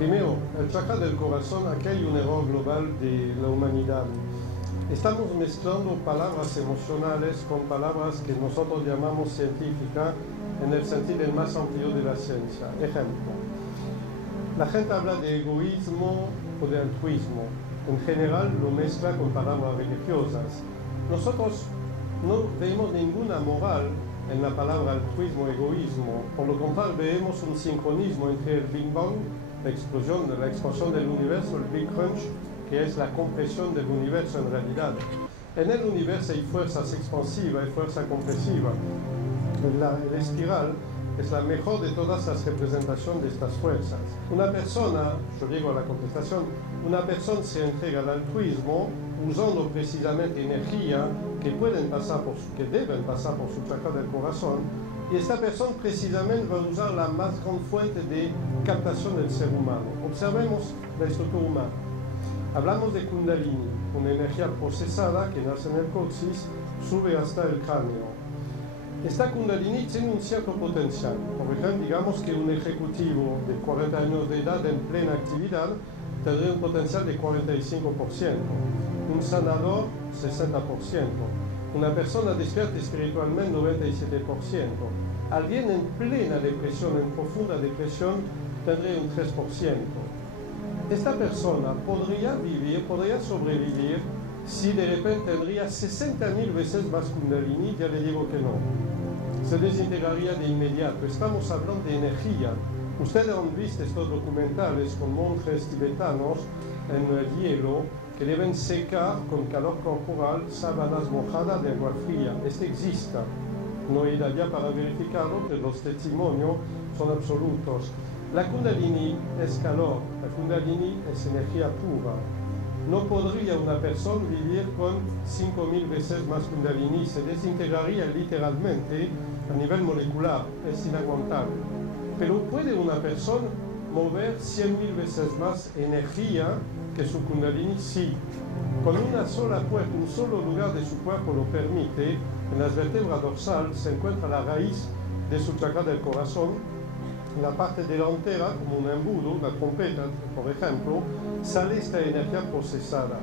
Primero, el chakra del corazón, aquí hay un error global de la humanidad. Estamos mezclando palabras emocionales con palabras que nosotros llamamos científicas en el sentido más amplio de la ciencia. Ejemplo, la gente habla de egoísmo o de altruismo. En general lo mezcla con palabras religiosas. Nosotros no vemos ninguna moral en la palabra altruismo o egoísmo. Por lo contrario, vemos un sincronismo entre el Big Bang, la explosión del universo, el Big Crunch, que es la compresión del universo en realidad. En el universo hay fuerzas expansivas y fuerza compresiva. El espiral es la mejor de todas las representaciones de estas fuerzas. Una persona, yo llego a la contestación, una persona se entrega al altruismo usando precisamente energía que deben pasar por su chakra del corazón, y esta persona precisamente va a usar la más gran fuente de captación del ser humano. Observemos la estructura humana. Hablamos de Kundalini, una energía procesada que nace en el coxis, sube hasta el cráneo. Esta Kundalini tiene un cierto potencial. Por ejemplo, digamos que un ejecutivo de 40 años de edad en plena actividad tendría un potencial de 45%, un sanador 60%, una persona despierta espiritualmente 97%, alguien en plena depresión, en profunda depresión, tendría un 3%. Esta persona podría sobrevivir si de repente tendría 60.000 veces más Kundalini. Ya le digo que no. Se desintegraría de inmediato. Estamos hablando de energía. Ustedes han visto estos documentales con monjes tibetanos en el hielo que deben secar con calor corporal sábanas mojadas de agua fría. Esto existe. No he ido allá para verificarlo, pero los testimonios son absolutos. La Kundalini es calor, la Kundalini es energía pura. No podría una persona vivir con 5.000 veces más Kundalini, se desintegraría literalmente a nivel molecular, es inaguantable. Pero ¿puede una persona mover 100.000 veces más energía que su Kundalini? Sí. Con una sola puerta, un solo lugar de su cuerpo lo permite. En las vértebras dorsal se encuentra la raíz de su chakra del corazón. En la parte delantera, como un embudo, la trompeta, por ejemplo, sale esta energía procesada.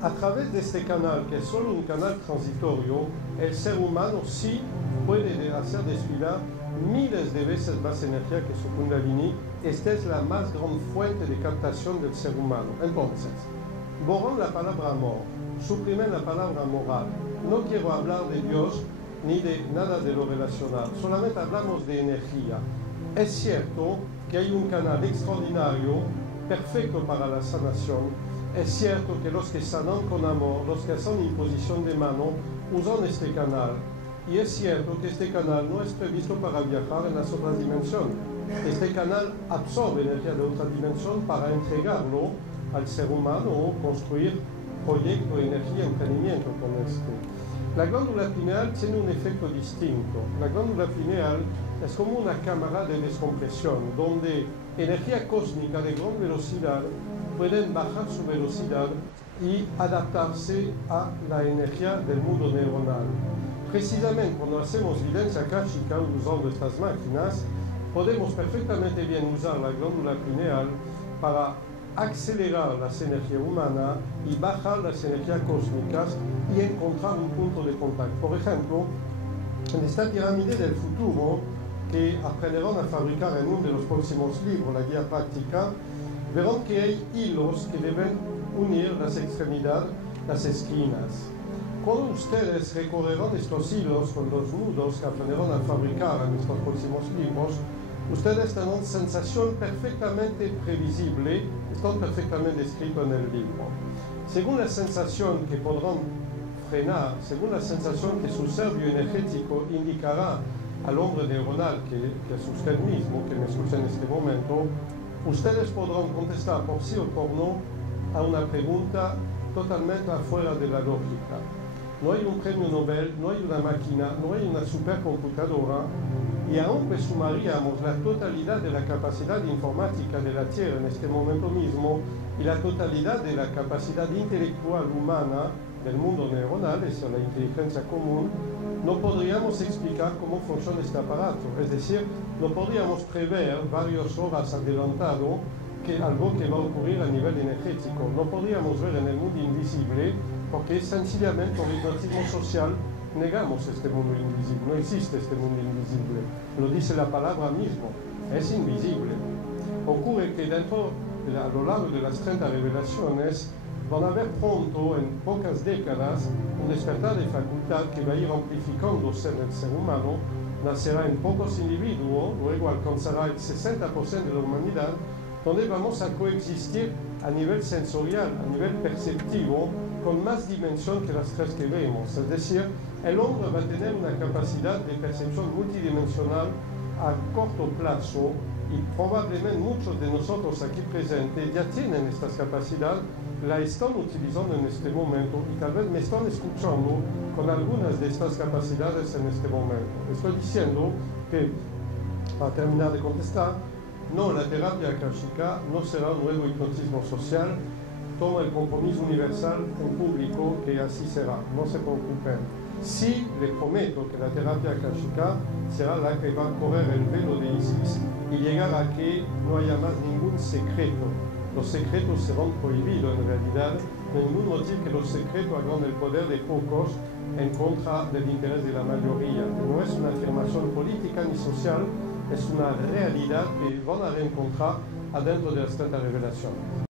A través de este canal, que es solo un canal transitorio, el ser humano sí puede hacer desfilar miles de veces más energía que su Kundalini. Esta es la más gran fuente de captación del ser humano. Entonces, borran la palabra amor, suprimen la palabra moral. No quiero hablar de Dios ni de nada de lo relacional, solamente hablamos de energía. Es cierto que hay un canal extraordinario, perfecto para la sanación. Es cierto que los que sanan con amor, los que hacen imposición de mano, usan este canal. Y es cierto que este canal no es previsto para viajar en las otras dimensiones. Este canal absorbe energía de otra dimensión para entregarlo al ser humano o construir proyecto, energía, emprendimiento con este. La glándula pineal tiene un efecto distinto. La glándula pineal es como una cámara de descompresión, donde energía cósmica de gran velocidad pueden bajar su velocidad y adaptarse a la energía del mundo neuronal. Precisamente cuando hacemos evidencia akáshica usando estas máquinas, podemos perfectamente bien usar la glándula pineal para acelerar las energías humanas y bajar las energías cósmicas y encontrar un punto de contacto. Por ejemplo, en esta pirámide del futuro que aprenderán a fabricar en uno de los próximos libros, la guía práctica, verán que hay hilos que deben unir las extremidades, las esquinas. Cuando ustedes recorrerán estos hilos con los nudos que aprenderán a fabricar en estos próximos libros, ustedes tendrán sensación perfectamente previsible, están perfectamente descritos en el libro. Según la sensación que podrán frenar, según la sensación que su cerebro energético indicará al hombre neuronal, que es usted mismo, que me escucha en este momento, ustedes podrán contestar por sí o por no a una pregunta totalmente afuera de la lógica. No hay un premio Nobel, no hay una máquina, no hay una supercomputadora, y aún presumaríamos la totalidad de la capacidad informática de la Tierra en este momento mismo y la totalidad de la capacidad intelectual humana del mundo neuronal, es la inteligencia común, no podríamos explicar cómo funciona este aparato. Es decir, no podríamos prever varias horas adelantado algo que va a ocurrir a nivel energético. No podríamos ver en el mundo invisible porque sencillamente por hipnotismo social negamos este mundo invisible. No existe este mundo invisible. Lo dice la palabra mismo. Es invisible. Ocurre que a lo largo de las 30 revelaciones van a haber pronto, en pocas décadas, un despertar de facultad que va a ir amplificándose en el ser humano, nacerá en pocos individuos, luego alcanzará el 60% de la humanidad, donde vamos a coexistir a nivel sensorial, a nivel perceptivo, con más dimensión que las tres que vemos. Es decir, el hombre va a tener una capacidad de percepción multidimensional a corto plazo y probablemente muchos de nosotros aquí presentes ya tienen estas capacidades, la están utilizando en este momento y tal vez me están escuchando con algunas de estas capacidades en este momento. Estoy diciendo que, para terminar de contestar, no, la terapia akáshica no será un nuevo hipnotismo social. Toma el compromiso universal en público que así será, no se preocupen. Sí, les prometo que la terapia akáshica será la que va a correr el velo de Isis y llegar a que no haya más ningún secreto. Los secretos serán prohibidos en realidad, no hay ningún motivo que los secretos hagan el poder de pocos en contra del interés de la mayoría. No es una afirmación política ni social, es una realidad que van a encontrar adentro de las 30 revelaciones.